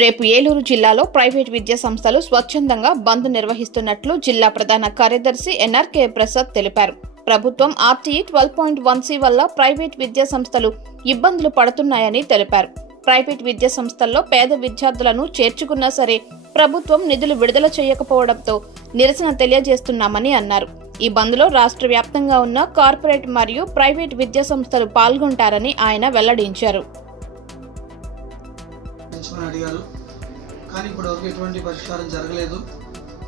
రేపు ఏలూరు జిల్లాలో ప్రైవేట్ విద్యా సంస్థలు స్వచ్ఛందంగా బంద్ నిర్వహిస్తున్నట్లు జిల్లా ప్రధాన కార్యదర్శి ఎన్ఆర్కే ప్రసాద్ తెలిపారు. ప్రభుత్వం RTE twelve point one C వల్ల ప్రైవేట్ విద్యా సంస్థలు ఇబ్బందులు పడుతున్నాయని తెలిపారు. ప్రైవేట్ విద్యా సంస్థల్లో పేద విద్యార్థులను చేర్చుకున్నా సరే ప్రభుత్వం నిధులు విడుదల చేయకపోవడంతో నిరసన తెలియజేస్తున్నామని అన్నారు. ఈ బంద్లో రాష్ట్ర వ్యాప్తంగా ఉన్న కార్పొరేట్ మరియు ప్రైవేట్ విద్యా సంస్థలు పాల్గొంటారని ఆయన వెల్లడించారు. అని అడిగారు. కానీ ఇప్పటివరకు ఎటువంటి పరిష్కారం జరగలేదు.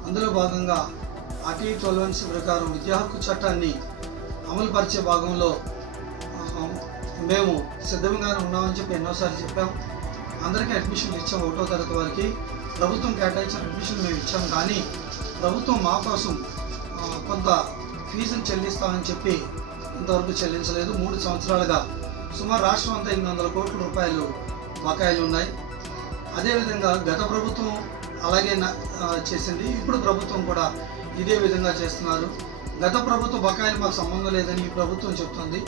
అందులో భాగంగా ఆర్టీఈ ట్వెల్వెన్స్ ప్రకారం విద్యా హక్కు చట్టాన్ని అమలుపరిచే భాగంలో మేము సిద్ధంగానే ఉన్నామని చెప్పి ఎన్నోసార్లు చెప్పాం. అందరికీ అడ్మిషన్లు ఇచ్చాం ఒకటో తరగతి వారికి. ప్రభుత్వం కేటాయించిన అడ్మిషన్ మేము ఇచ్చాం. కానీ ప్రభుత్వం మా కోసం కొంత ఫీజును చెల్లిస్తామని చెప్పి ఇంతవరకు చెల్లించలేదు. మూడు సంవత్సరాలుగా సుమారు రాష్ట్రం అంతా ఎనిమిది వందల కోట్ల రూపాయలు బకాయిలు ఉన్నాయి. అదేవిధంగా గత ప్రభుత్వం అలాగే చేసింది. ఇప్పుడు ప్రభుత్వం కూడా ఇదే విధంగా చేస్తున్నారు. గత ప్రభుత్వ బకాయిలు మాకు సంబంధం లేదని ఈ ప్రభుత్వం చెప్తుంది.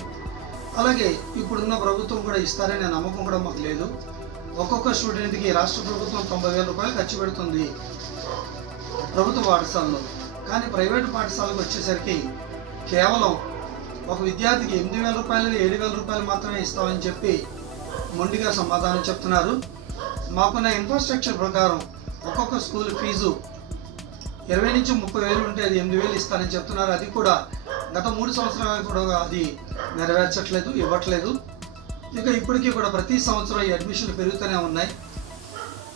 అలాగే ఇప్పుడున్న ప్రభుత్వం కూడా ఇస్తారనే నమ్మకం కూడా మాకు లేదు. ఒక్కొక్క స్టూడెంట్కి రాష్ట్ర ప్రభుత్వం తొంభై వేల రూపాయలు ఖర్చు పెడుతుంది ప్రభుత్వ పాఠశాలలో. కానీ ప్రైవేటు పాఠశాలకు వచ్చేసరికి కేవలం ఒక విద్యార్థికి ఎనిమిది వేల రూపాయలు ఏడు వేల రూపాయలు మాత్రమే ఇస్తామని చెప్పి మొండిగా సమాధానం చెప్తున్నారు. మాకున్న ఇన్ఫ్రాస్ట్రక్చర్ ప్రకారం ఒక్కొక్క స్కూల్ ఫీజు ఇరవై నుంచి ముప్పై వేలు ఉంటే అది ఎనిమిది వేలు ఇస్తానని చెప్తున్నారు. అది కూడా గత మూడు సంవత్సరాలు కూడా అది నెరవేర్చట్లేదు ఇవ్వట్లేదు. ఇక ఇప్పటికీ కూడా ప్రతి సంవత్సరం ఈ అడ్మిషన్లు పెరుగుతూనే ఉన్నాయి.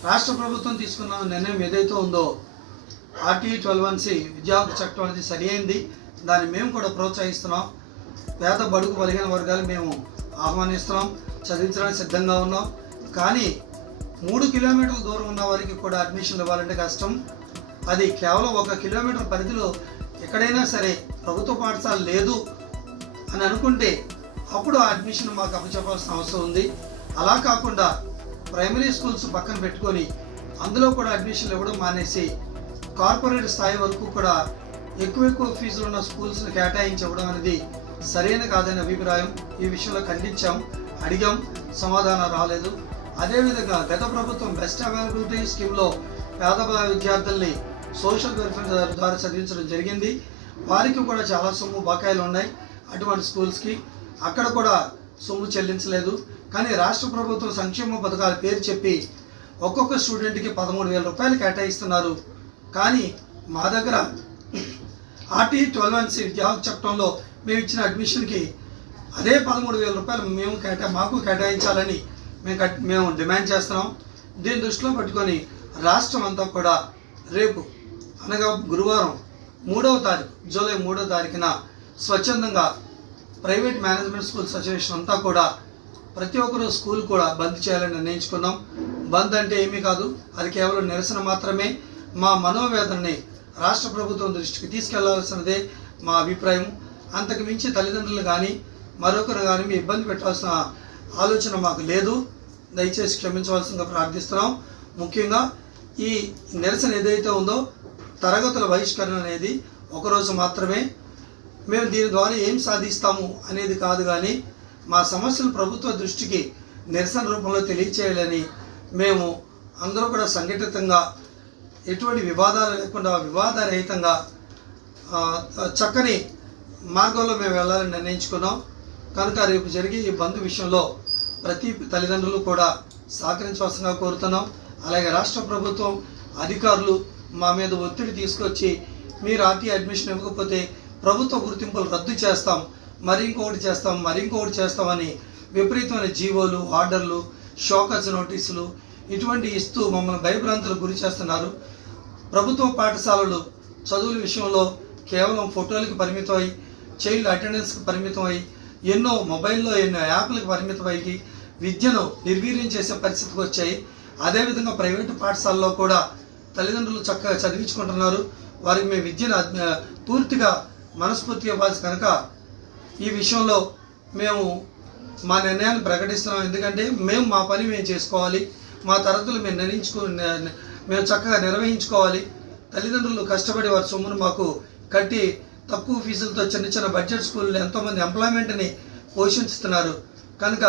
రాష్ట్ర ప్రభుత్వం తీసుకున్న నిర్ణయం ఏదైతే ఉందో ఆర్టీ ట్వెల్వ్ వన్ సి విద్యా చట్టం అనేది సరి అయింది. దాన్ని మేము కూడా ప్రోత్సహిస్తున్నాం. పేద బడుగు బలిగిన వర్గాలు మేము ఆహ్వానిస్తున్నాం. చదివించడానికి సిద్ధంగా ఉన్నాం. కానీ మూడు కిలోమీటర్ల దూరం ఉన్న వారికి కూడా అడ్మిషన్ ఇవ్వాలంటే కష్టం. అది కేవలం ఒక కిలోమీటర్ పరిధిలో ఎక్కడైనా సరే ప్రభుత్వ పాఠశాల లేదు అని అనుకుంటే అప్పుడు ఆ అడ్మిషన్ మాకు అప్పచెప్పాల్సిన అవసరం ఉంది. అలా కాకుండా ప్రైమరీ స్కూల్స్ పక్కన పెట్టుకొని అందులో కూడా అడ్మిషన్లు ఇవ్వడం మానేసి కార్పొరేట్ స్థాయి వరకు కూడా ఎక్కువ ఎక్కువ ఫీజులు ఉన్న స్కూల్స్ని కేటాయించి ఇవ్వడం అనేది సరైన కాదనే అభిప్రాయం. ఈ విషయంలో ఖండించాం అడిగాం సమాధానం రాలేదు. అదేవిధంగా గత ప్రభుత్వం బెస్ట్ అవైలబిలిటీ స్కీమ్లో పేద విద్యార్థుల్ని సోషల్ వెల్ఫేర్ ద్వారా చదివించడం జరిగింది. వారికి కూడా చాలా సొమ్ము బకాయిలు ఉన్నాయి. అటువంటి స్కూల్స్కి అక్కడ కూడా సొమ్ము చెల్లించలేదు. కానీ రాష్ట్ర ప్రభుత్వం సంక్షేమ పథకాల పేరు చెప్పి ఒక్కొక్క స్టూడెంట్కి పదమూడు వేల రూపాయలు కేటాయిస్తున్నారు. కానీ మా దగ్గర ఆర్టీ ట్వెల్వ్ ఎన్సీ సి విద్యా చట్టంలో మేము ఇచ్చిన అడ్మిషన్కి అదే పదమూడు వేల రూపాయలు మేము కేటా మాకు కేటాయించాలని మేము కట్ మేము డిమాండ్ చేస్తున్నాం. దీని దృష్టిలో పెట్టుకొని రాష్ట్రం అంతా కూడా రేపు అనగా గురువారం మూడవ తారీఖు జూలై మూడవ తారీఖున స్వచ్ఛందంగా ప్రైవేట్ మేనేజ్మెంట్ స్కూల్ అసోసియేషన్ అంతా కూడా ప్రతి ఒక్కరు స్కూల్ కూడా బంద్ చేయాలని నిర్ణయించుకున్నాం. బంద్ అంటే ఏమీ కాదు అది కేవలం నిరసన మాత్రమే. మా మనోవేదనని రాష్ట్ర ప్రభుత్వం దృష్టికి తీసుకెళ్ళాల్సినదే మా అభిప్రాయం. అంతకు మించి తల్లిదండ్రులు కానీ మరొకరు కానీ మీ ఇబ్బంది పెట్టాల్సిన ఆలోచన మాకు లేదు. దయచేసి క్షమించవలసిందిగా ప్రార్థిస్తున్నాం. ముఖ్యంగా ఈ నిరసన ఏదైతే ఉందో తరగతుల బహిష్కరణ అనేది ఒకరోజు మాత్రమే. మేము దీని ద్వారా ఏం సాధిస్తాము అనేది కాదు కానీ మా సమస్యలు ప్రభుత్వ దృష్టికి నిరసన రూపంలో తెలియచేయాలని మేము అందరూ కూడా సంఘటితంగా ఎటువంటి వివాదాలు లేకుండా వివాదరహితంగా చక్కని మార్గంలో మేము వెళ్ళాలని నిర్ణయించుకున్నాం. కనుక రేపు జరిగే ఈ బంద్ విషయంలో ప్రతి తల్లిదండ్రులు కూడా సహకరించవలసిందిగా కోరుతున్నాం. అలాగే రాష్ట్ర ప్రభుత్వం అధికారులు మా మీద ఒత్తిడి తీసుకొచ్చి మీరు ఆర్టీ అడ్మిషన్ ఇవ్వకపోతే ప్రభుత్వ గుర్తింపులు రద్దు చేస్తాం మరి ఇంకొకటి చేస్తాం మరి ఇంకొకటి చేస్తామని విపరీతమైన జీవోలు ఆర్డర్లు షోకస్ నోటీసులు ఇటువంటి ఇస్తూ మమ్మల్ని భయభ్రాంతులకు గురి చేస్తున్నారు. ప్రభుత్వ పాఠశాలలు చదువుల విషయంలో కేవలం ఫోటోలకి పరిమితమై చైల్డ్ అటెండెన్స్కి పరిమితమై ఎన్నో మొబైల్లో ఎన్నో యాప్లకు పరిమితమైకి విద్యను నిర్వీర్యం చేసే పరిస్థితికి వచ్చాయి. అదేవిధంగా ప్రైవేటు పాఠశాలలో కూడా తల్లిదండ్రులు చక్కగా చదివించుకుంటున్నారు. వారికి మేము విద్యను పూర్తిగా మనస్ఫూర్తిగా ఇవ్వాల్సి కనుక ఈ విషయంలో మేము మా నిర్ణయాన్ని ప్రకటిస్తున్నాం. ఎందుకంటే మేము మా పని మేము చేసుకోవాలి. మా తరగతులు మేము నిర్ణయించుకో మేము చక్కగా నిర్వహించుకోవాలి. తల్లిదండ్రులు కష్టపడి వారి సొమ్మును మాకు కట్టి తక్కువ ఫీజులతో చిన్న చిన్న బడ్జెట్ స్కూళ్ళు ఎంతోమంది ఎంప్లాయ్మెంట్ని పోషిస్తున్నారు. కనుక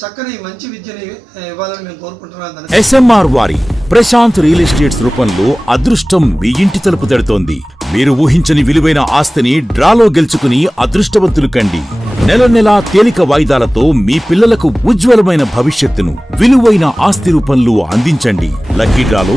చక్కని మంచి విద్యని ఇవ్వాలని మేము కోరుకుంటున్నాం ఎస్ఎంఆర్ వారి ప్రశాంత్ రియల్ ఎస్టేట్స్ రూపంలో అదృష్టం మీ ఇంటి తలుపు తడుతోంది. మీరు ఊహించని విలువైన ఆస్తిని డ్రాలో గెలుచుకుని అదృష్టవంతులు కండి. నెల నెలా తేలిక వాయిదాలతో మీ పిల్లలకు ఉజ్వలమైన భవిష్యత్తును విలువైన ఆస్తి రూపంలో అందించండి. లక్కీ డ్రాలో